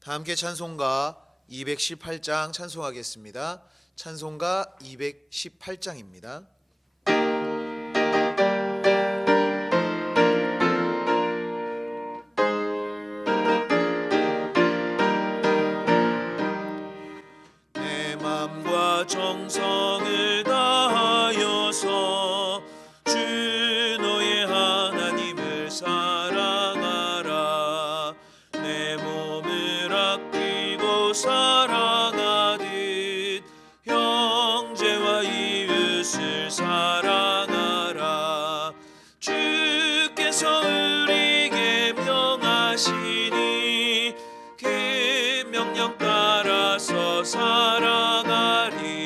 다 함께 찬송가 218장 찬송하겠습니다. 찬송가 218장입니다. 내 맘과 정성을 다하여서 주 너의 하나님을 사랑하라. 내 몸을 아끼고 사랑하듯 형제와 이웃을 사랑하라. 주께서 우리에게 명하시니 그 명령 따라서 사랑하리.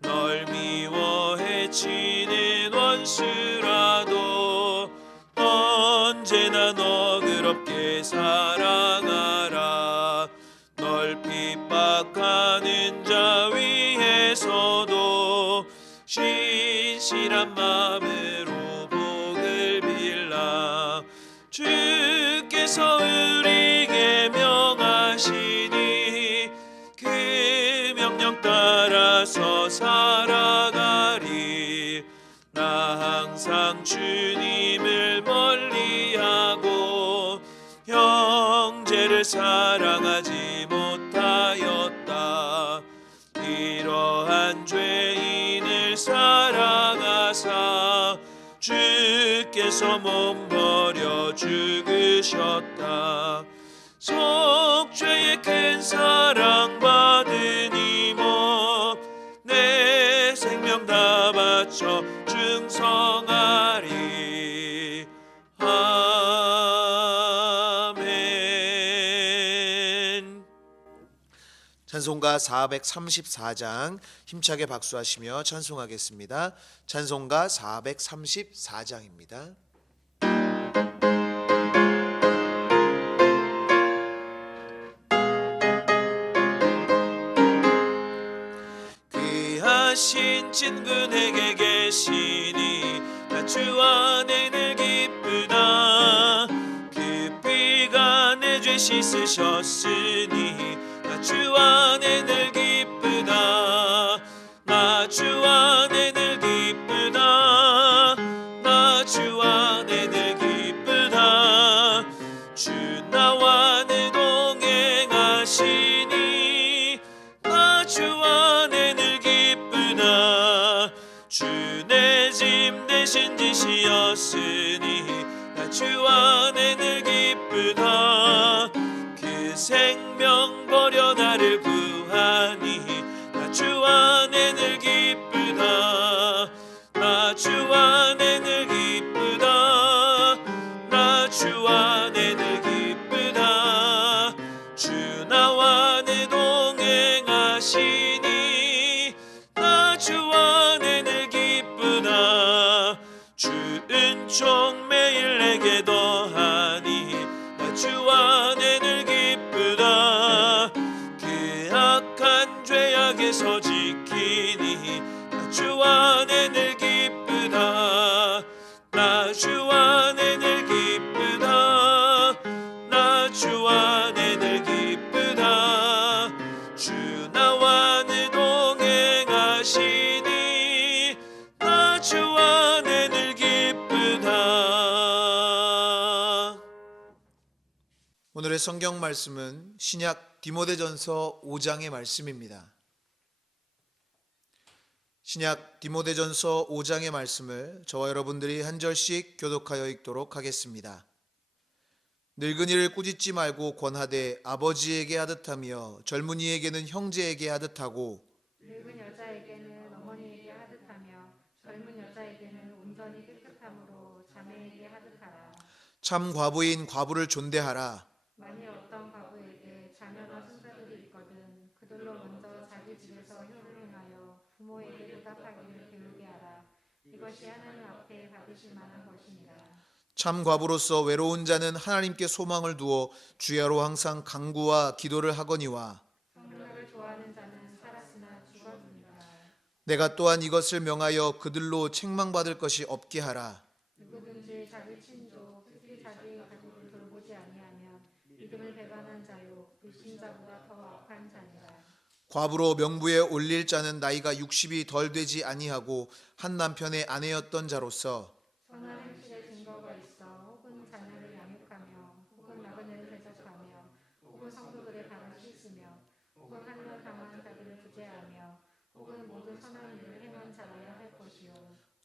널 미워 해치는 원수라도 언제나 너그럽게 사랑하라. 널 핍박하는 자 위에서도 신실한 마음으로 복을 빌라. 주께서 우리에게 명하시니 그 명령 따라서 살아가리. 나 항상 주님을 멀리하고 형제를 사랑하지 못하였다. 이러한 죄인을 사랑하사 주께서 몸 버려 죽으셨다. 속죄의 큰 사랑 받으니 뭐 내 생명 다 바쳐 충성하리. 아멘. 찬송가 434장 힘차게 박수하시며 찬송하겠습니다. 찬송가 434장입니다. 귀하신 친구에게 계시니 나 주 안에 늘 기쁘다. 그 피가 내 죄 씻으셨으니 나 주 안에 늘 기쁘다. 나 주 안에 늘 기쁘다. 나 주 안에 늘 기쁘다. 주 나와 늘 동행하시니 나 주 안에 늘 기쁘다. 주 내 짐 대신 지시었으니 나 주 안에 늘 기쁘다. 그 생명 버려 나를 구하니 나 주 안에 늘 기쁘다. 나 주 안에 늘 기쁘다. 나 주 안에 늘 기쁘다. 주 나와 늘 동행하시니 나 주 안에 늘 기쁘다. 주 은총 매일 내게 더하니 나 주 안에 늘 기쁘다. 그 악한 죄악에서 지키니 나 주 안에 늘 기쁘다. 나 주 안에 늘 기쁘다. 나 주 안에 늘 기쁘다. 주 나와 늘 동행하시니 나 주 안에 늘 기쁘다. 오늘의 성경 말씀은 신약 디모데전서 5장의 말씀입니다. 신약 디모데전서 5장의 말씀을 저와 여러분들이 한 절씩 교독하여 읽도록 하겠습니다. 늙은이를 꾸짖지 말고 권하되 아버지에게 하듯하며 젊은이에게는 형제에게 하듯하고 늙은 여자에게는 어머니에게 하듯하며 젊은 여자에게는 온전히 깨끗함으로 자매에게 하듯하라. 참 과부인 과부를 존대하라. 만일 어떤 과부에게 자녀나 손자들이 있거든 그들로 먼저 자기 집에서 효능하여 부모에게 보답하기를 배우게 하라. 이것이 하나님 앞에 받으실 만한 것이니라. 참 과부로서 외로운 자는 하나님께 소망을 두어 주야로 항상 간구와 기도를 하거니와 성령을 좋아하는 자는 살았으나 죽었느니라. 내가 또한 이것을 명하여 그들로 책망받을 것이 없게 하라. 누구든지 자기 친족 특히 자기 가족을 돌보지 아니하면 믿음을 배반한 자요 불신자보다 더 악한 자니라. 과부로 명부에 올릴 자는 나이가 60이 덜 되지 아니하고 한 남편의 아내였던 자로서 선한 행실의 증거가 있어 혹은 자녀를 양육하며 혹은 나그네를 대접하며 혹은 성도들의 발을 씻으며 혹은 한련 당한 자들을 구제하며 혹은 모든 선한 일을 행한 자라야 할 것이요.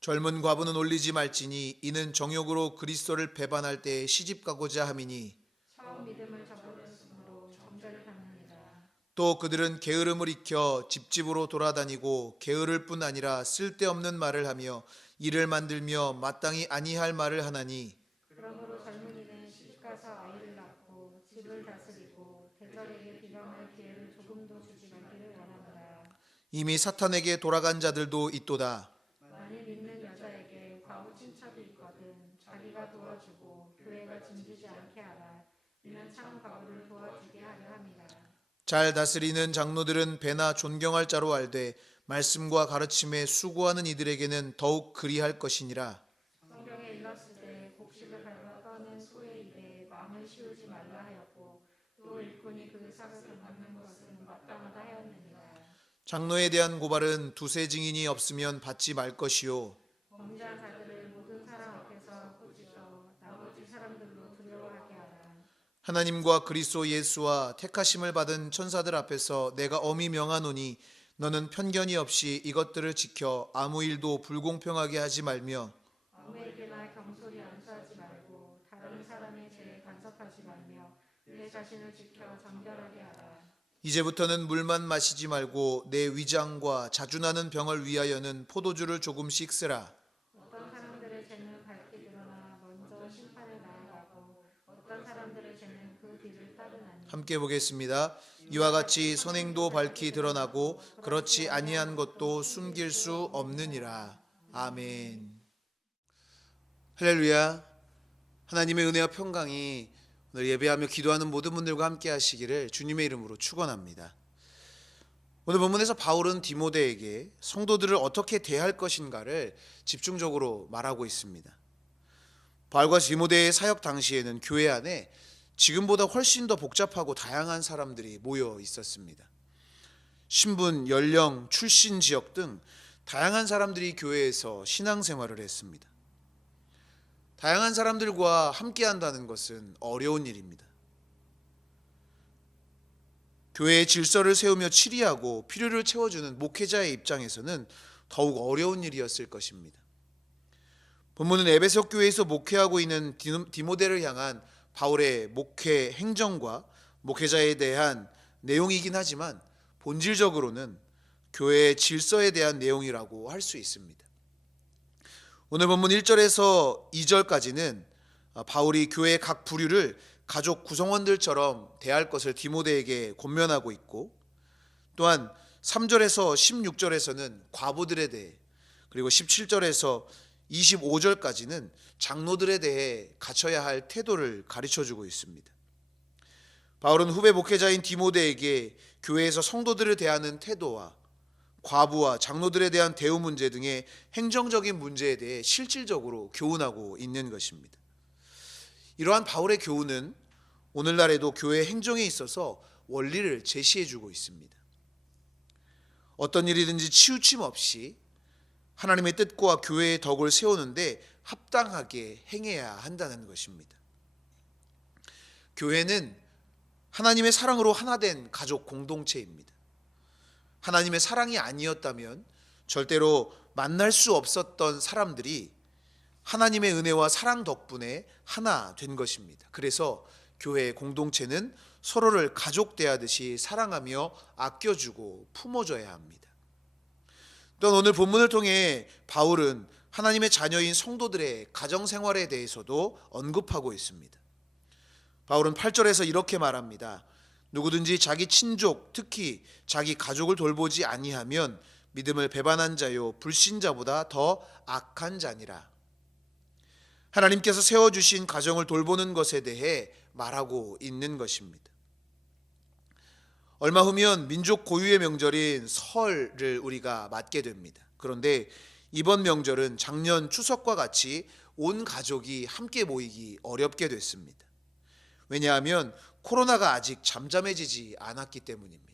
젊은 과부는 올리지 말지니 이는 정욕으로 그리스도를 배반할 때에 시집가고자 함이니 처음 믿음을 저버렸으므로 정죄를 받느니라. 또 그들은 게으름을 익혀 집집으로 돌아다니고 게으를 뿐 아니라 쓸데없는 말을 하며 일을 만들며 마땅히 아니할 말을 하나니 그러므로 젊은이는 시집가서 아이를 낳고 집을 다스리고 대절에게 비방할 기회를 조금도 주지 말기를 원하노라. 이미 사탄에게 돌아간 자들도 있도다. 만일 믿는 여자에게 과부 친척이 있거든 자기가 도와주고 교회가 짐지지 않게 하라. 이는 참 과부를 도와주게 하려 함이라. 잘 다스리는 장로들은 배나 존경할 자로 알되 말씀과 가르침에 수고하는 이들에게는 더욱 그리할 것이니라. 성경에 일렀을 때 곡식을 밟아 떠는 소의 입에 마음을 씌우지 말라 하였고 또 일꾼이 그 삭을 건너는 것은 마땅하다 하였느니라. 장로에 대한 고발은 두세 증인이 없으면 받지 말 것이요 범죄한 자들을 모든 사람 앞에서 꾸짖어 나머지 사람들로 두려워하게 하라. 하나님과 그리스도 예수와 택하심을 받은 천사들 앞에서 내가 엄히 명하노니 너는 편견이 없이 이것들을 지켜 아무 일도 불공평하게 하지 말며 아무에게나 경솔히 안수하지 말고 다른 사람의 죄에 간섭하지 말며 내 자신을 지켜 정결하게 하라. 이제부터는 물만 마시지 말고 내 위장과 자주나는 병을 위하여는 포도주를 조금씩 쓰라. 어떤 사람들의 죄는 밝게 드러나 먼저 심판을 나아가고 어떤 사람들의 죄는 그 뒤를 따르나니. 함께 보겠습니다. 이와 같이 선행도 밝히 드러나고 그렇지 아니한 것도 숨길 수 없느니라. 아멘. 할렐루야. 하나님의 은혜와 평강이 오늘 예배하며 기도하는 모든 분들과 함께 하시기를 주님의 이름으로 축원합니다. 오늘 본문에서 바울은 디모데에게 성도들을 어떻게 대할 것인가를 집중적으로 말하고 있습니다. 바울과 디모데의 사역 당시에는 교회 안에 지금보다 훨씬 더 복잡하고 다양한 사람들이 모여 있었습니다. 신분, 연령, 출신 지역 등 다양한 사람들이 교회에서 신앙생활을 했습니다. 다양한 사람들과 함께 한다는 것은 어려운 일입니다. 교회의 질서를 세우며 치리하고 필요를 채워주는 목회자의 입장에서는 더욱 어려운 일이었을 것입니다. 본문은 에베소 교회에서 목회하고 있는 디모데를 향한 바울의 목회 행정과 목회자에 대한 내용이긴 하지만 본질적으로는 교회의 질서에 대한 내용이라고 할 수 있습니다. 오늘 본문 1절에서 2절까지는 바울이 교회의 각 부류를 가족 구성원들처럼 대할 것을 디모데에게 권면하고 있고, 또한 3절에서 16절에서는 과부들에 대해, 그리고 17절에서 25절까지는 장로들에 대해 갖춰야 할 태도를 가르쳐주고 있습니다. 바울은 후배 목회자인 디모데에게 교회에서 성도들을 대하는 태도와 과부와 장로들에 대한 대우 문제 등의 행정적인 문제에 대해 실질적으로 교훈하고 있는 것입니다. 이러한 바울의 교훈은 오늘날에도 교회 행정에 있어서 원리를 제시해주고 있습니다. 어떤 일이든지 치우침 없이 하나님의 뜻과 교회의 덕을 세우는데 합당하게 행해야 한다는 것입니다. 교회는 하나님의 사랑으로 하나된 가족 공동체입니다. 하나님의 사랑이 아니었다면 절대로 만날 수 없었던 사람들이 하나님의 은혜와 사랑 덕분에 하나 된 것입니다. 그래서 교회의 공동체는 서로를 가족 대하듯이 사랑하며 아껴주고 품어줘야 합니다. 또한 오늘 본문을 통해 바울은 하나님의 자녀인 성도들의 가정생활에 대해서도 언급하고 있습니다. 바울은 8절에서 이렇게 말합니다. 누구든지 자기 친족, 특히 자기 가족을 돌보지 아니하면 믿음을 배반한 자요 불신자보다 더 악한 자니라. 하나님께서 세워주신 가정을 돌보는 것에 대해 말하고 있는 것입니다. 얼마 후면 민족 고유의 명절인 설을 우리가 맞게 됩니다. 그런데 이번 명절은 작년 추석과 같이 온 가족이 함께 모이기 어렵게 됐습니다. 왜냐하면 코로나가 아직 잠잠해지지 않았기 때문입니다.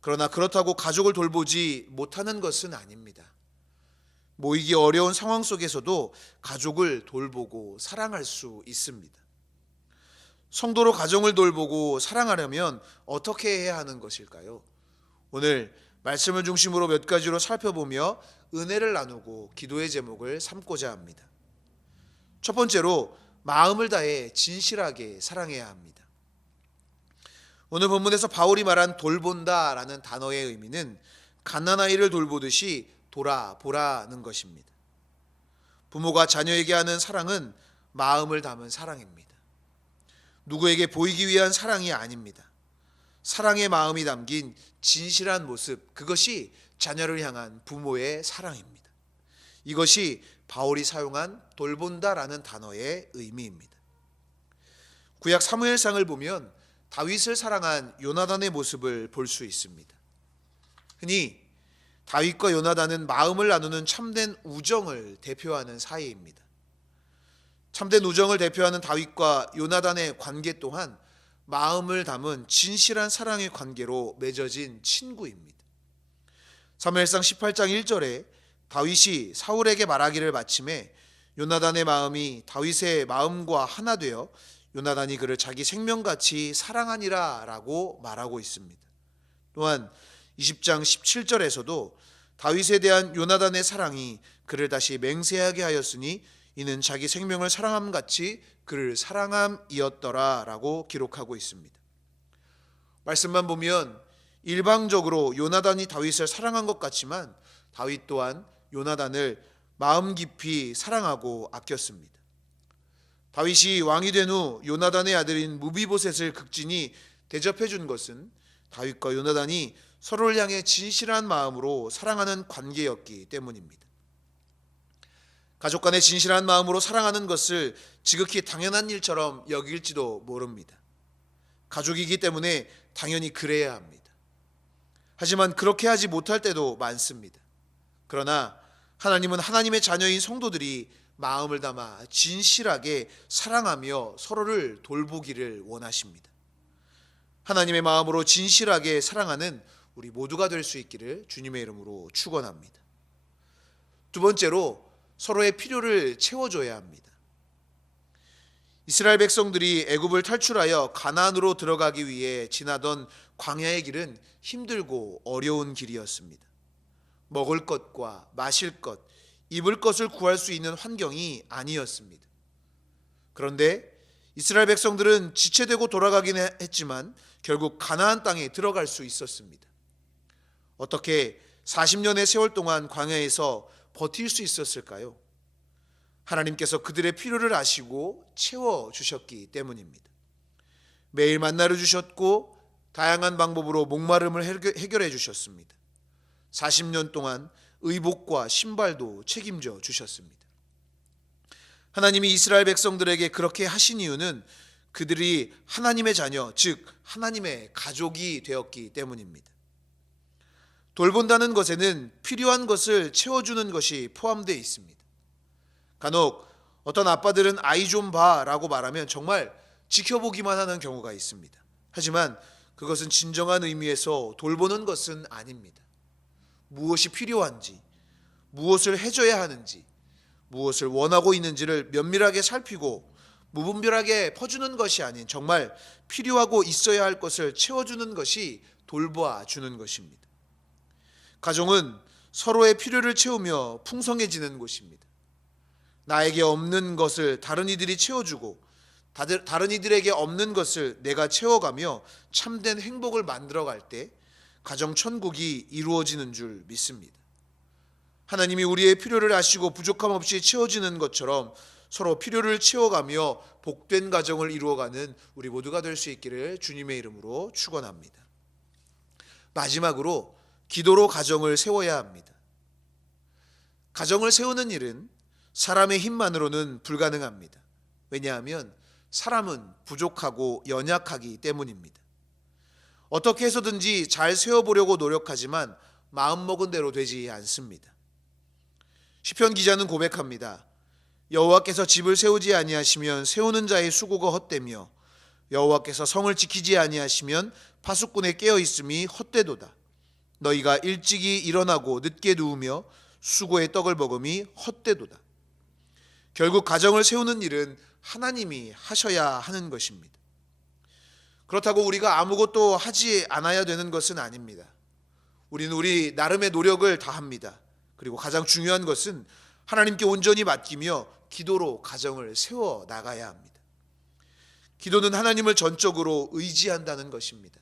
그러나 그렇다고 가족을 돌보지 못하는 것은 아닙니다. 모이기 어려운 상황 속에서도 가족을 돌보고 사랑할 수 있습니다. 성도로 가정을 돌보고 사랑하려면 어떻게 해야 하는 것일까요? 오늘 말씀을 중심으로 몇 가지로 살펴보며 은혜를 나누고 기도의 제목을 삼고자 합니다. 첫 번째로 마음을 다해 진실하게 사랑해야 합니다. 오늘 본문에서 바울이 말한 돌본다라는 단어의 의미는 갓난아이를 돌보듯이 돌아보라는 것입니다. 부모가 자녀에게 하는 사랑은 마음을 담은 사랑입니다. 누구에게 보이기 위한 사랑이 아닙니다. 사랑의 마음이 담긴 진실한 모습, 그것이 자녀를 향한 부모의 사랑입니다. 이것이 바울이 사용한 돌본다라는 단어의 의미입니다. 구약 사무엘상을 보면 다윗을 사랑한 요나단의 모습을 볼 수 있습니다. 흔히 다윗과 요나단은 마음을 나누는 참된 우정을 대표하는 사이입니다. 참된 우정을 대표하는 다윗과 요나단의 관계 또한 마음을 담은 진실한 사랑의 관계로 맺어진 친구입니다. 사무엘상 18장 1절에 다윗이 사울에게 말하기를 마침에 요나단의 마음이 다윗의 마음과 하나 되어 요나단이 그를 자기 생명같이 사랑하니라 라고 말하고 있습니다. 또한 20장 17절에서도 다윗에 대한 요나단의 사랑이 그를 다시 맹세하게 하였으니 이는 자기 생명을 사랑함같이 그를 사랑함이었더라 라고 기록하고 있습니다. 말씀만 보면 일방적으로 요나단이 다윗을 사랑한 것 같지만 다윗 또한 요나단을 마음 깊이 사랑하고 아꼈습니다. 다윗이 왕이 된 후 요나단의 아들인 무비보셋을 극진히 대접해 준 것은 다윗과 요나단이 서로를 향해 진실한 마음으로 사랑하는 관계였기 때문입니다. 가족 간의 진실한 마음으로 사랑하는 것을 지극히 당연한 일처럼 여길지도 모릅니다. 가족이기 때문에 당연히 그래야 합니다. 하지만 그렇게 하지 못할 때도 많습니다. 그러나 하나님은 하나님의 자녀인 성도들이 마음을 담아 진실하게 사랑하며 서로를 돌보기를 원하십니다. 하나님의 마음으로 진실하게 사랑하는 우리 모두가 될 수 있기를 주님의 이름으로 축원합니다. 두 번째로 서로의 필요를 채워줘야 합니다. 이스라엘 백성들이 애굽을 탈출하여 가나안으로 들어가기 위해 지나던 광야의 길은 힘들고 어려운 길이었습니다. 먹을 것과 마실 것, 입을 것을 구할 수 있는 환경이 아니었습니다. 그런데 이스라엘 백성들은 지체되고 돌아가긴 했지만 결국 가나안 땅에 들어갈 수 있었습니다. 어떻게 40년의 세월 동안 광야에서 버틸 수 있었을까요? 하나님께서 그들의 필요를 아시고 채워주셨기 때문입니다. 매일 만나를 주셨고 다양한 방법으로 목마름을 해결해 주셨습니다. 40년 동안 의복과 신발도 책임져 주셨습니다. 하나님이 이스라엘 백성들에게 그렇게 하신 이유는 그들이 하나님의 자녀, 즉 하나님의 가족이 되었기 때문입니다. 돌본다는 것에는 필요한 것을 채워주는 것이 포함되어 있습니다. 간혹 어떤 아빠들은 아이 좀 봐라고 말하면 정말 지켜보기만 하는 경우가 있습니다. 하지만 그것은 진정한 의미에서 돌보는 것은 아닙니다. 무엇이 필요한지, 무엇을 해줘야 하는지, 무엇을 원하고 있는지를 면밀하게 살피고 무분별하게 퍼주는 것이 아닌 정말 필요하고 있어야 할 것을 채워주는 것이 돌보아 주는 것입니다. 가정은 서로의 필요를 채우며 풍성해지는 곳입니다. 나에게 없는 것을 다른 이들이 채워주고 다른 이들에게 없는 것을 내가 채워가며 참된 행복을 만들어갈 때 가정 천국이 이루어지는 줄 믿습니다. 하나님이 우리의 필요를 아시고 부족함 없이 채워지는 것처럼 서로 필요를 채워가며 복된 가정을 이루어가는 우리 모두가 될 수 있기를 주님의 이름으로 축원합니다. 마지막으로 기도로 가정을 세워야 합니다. 가정을 세우는 일은 사람의 힘만으로는 불가능합니다. 왜냐하면 사람은 부족하고 연약하기 때문입니다. 어떻게 해서든지 잘 세워보려고 노력하지만 마음먹은 대로 되지 않습니다. 시편 기자는 고백합니다. 여호와께서 집을 세우지 아니하시면 세우는 자의 수고가 헛되며 여호와께서 성을 지키지 아니하시면 파수꾼의 깨어 있음이 헛되도다. 너희가 일찍이 일어나고 늦게 누우며 수고의 떡을 먹음이 헛되도다. 결국 가정을 세우는 일은 하나님이 하셔야 하는 것입니다. 그렇다고 우리가 아무것도 하지 않아야 되는 것은 아닙니다. 우리는 우리 나름의 노력을 다합니다. 그리고 가장 중요한 것은 하나님께 온전히 맡기며 기도로 가정을 세워 나가야 합니다. 기도는 하나님을 전적으로 의지한다는 것입니다.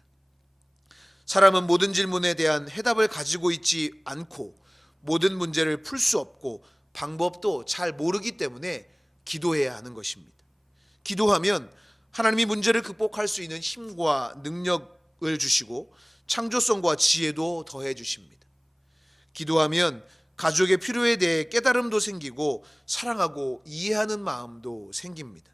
사람은 모든 질문에 대한 해답을 가지고 있지 않고 모든 문제를 풀 수 없고 방법도 잘 모르기 때문에 기도해야 하는 것입니다. 기도하면 하나님이 문제를 극복할 수 있는 힘과 능력을 주시고 창조성과 지혜도 더해 주십니다. 기도하면 가족의 필요에 대해 깨달음도 생기고 사랑하고 이해하는 마음도 생깁니다.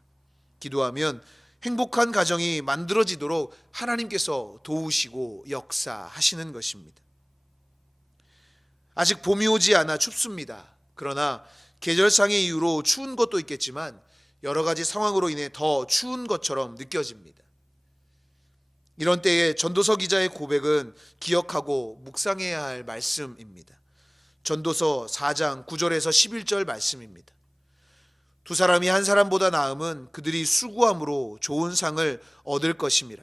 기도하면 행복한 가정이 만들어지도록 하나님께서 도우시고 역사하시는 것입니다. 아직 봄이 오지 않아 춥습니다. 그러나 계절상의 이유로 추운 것도 있겠지만 여러 가지 상황으로 인해 더 추운 것처럼 느껴집니다. 이런 때에 전도서 기자의 고백은 기억하고 묵상해야 할 말씀입니다. 전도서 4장 9절에서 11절 말씀입니다. 두 사람이 한 사람보다 나음은 그들이 수고함으로 좋은 상을 얻을 것임이라.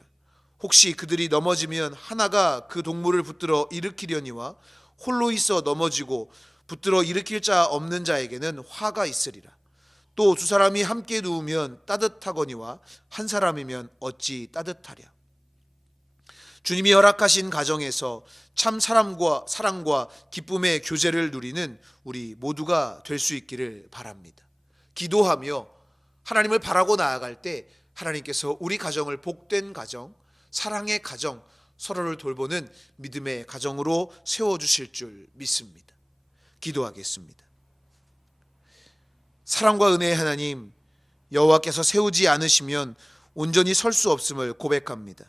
혹시 그들이 넘어지면 하나가 그 동물을 붙들어 일으키려니와 홀로 있어 넘어지고 붙들어 일으킬 자 없는 자에게는 화가 있으리라. 또 두 사람이 함께 누우면 따뜻하거니와 한 사람이면 어찌 따뜻하랴. 주님이 허락하신 가정에서 참 사랑과 기쁨의 교제를 누리는 우리 모두가 될 수 있기를 바랍니다. 기도하며 하나님을 바라고 나아갈 때 하나님께서 우리 가정을 복된 가정, 사랑의 가정, 서로를 돌보는 믿음의 가정으로 세워주실 줄 믿습니다. 기도하겠습니다. 사랑과 은혜의 하나님, 여호와께서 세우지 않으시면 온전히 설 수 없음을 고백합니다.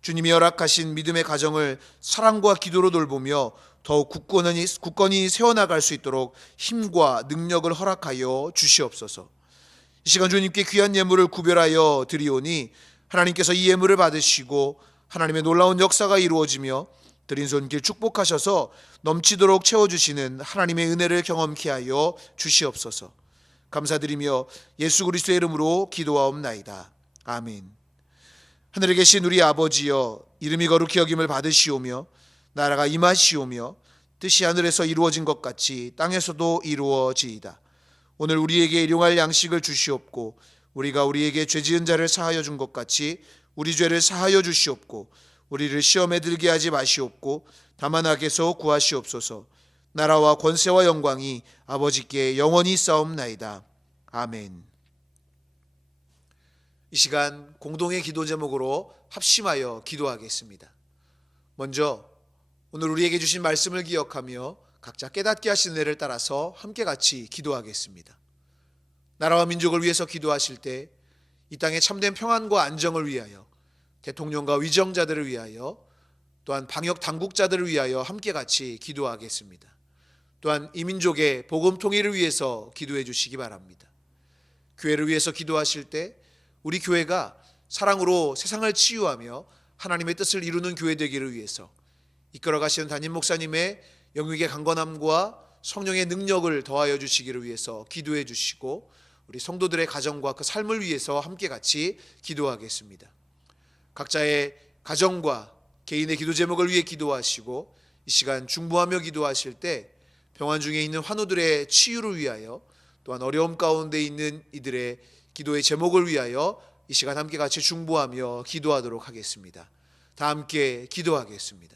주님이 허락하신 믿음의 가정을 사랑과 기도로 돌보며 더욱 굳건히 세워나갈 수 있도록 힘과 능력을 허락하여 주시옵소서. 이 시간 주님께 귀한 예물을 구별하여 드리오니 하나님께서 이 예물을 받으시고 하나님의 놀라운 역사가 이루어지며 드린 손길 축복하셔서 넘치도록 채워주시는 하나님의 은혜를 경험케 하여 주시옵소서. 감사드리며 예수 그리스도의 이름으로 기도하옵나이다. 아멘. 하늘에 계신 우리 아버지여, 이름이 거룩히 여김을 받으시오며 나라가 임하시오며 뜻이 하늘에서 이루어진 것 같이 땅에서도 이루어지이다. 오늘 우리에게 일용할 양식을 주시옵고 우리가 우리에게 죄지은 자를 사하여 준 것 같이 우리 죄를 사하여 주시옵고 우리를 시험에 들게 하지 마시옵고 다만 악에서 구하시옵소서. 나라와 권세와 영광이 아버지께 영원히 싸움나이다. 아멘. 이 시간 공동의 기도 제목으로 합심하여 기도하겠습니다. 먼저 오늘 우리에게 주신 말씀을 기억하며 각자 깨닫게 하신 은혜를 따라서 함께 같이 기도하겠습니다. 나라와 민족을 위해서 기도하실 때 이 땅의 참된 평안과 안정을 위하여, 대통령과 위정자들을 위하여, 또한 방역 당국자들을 위하여 함께 같이 기도하겠습니다. 또한 이 민족의 복음 통일을 위해서 기도해 주시기 바랍니다. 교회를 위해서 기도하실 때 우리 교회가 사랑으로 세상을 치유하며 하나님의 뜻을 이루는 교회 되기를 위해서 이끌어 가시는 담임 목사님의 영육의 강건함과 성령의 능력을 더하여 주시기를 위해서 기도해 주시고 우리 성도들의 가정과 그 삶을 위해서 함께 같이 기도하겠습니다. 각자의 가정과 개인의 기도 제목을 위해 기도하시고 이 시간 중보하며 기도하실 때 병환 중에 있는 환우들의 치유를 위하여 또한 어려움 가운데 있는 이들의 기도의 제목을 위하여 이 시간 함께 같이 중보하며 기도하도록 하겠습니다. 다 함께 기도하겠습니다.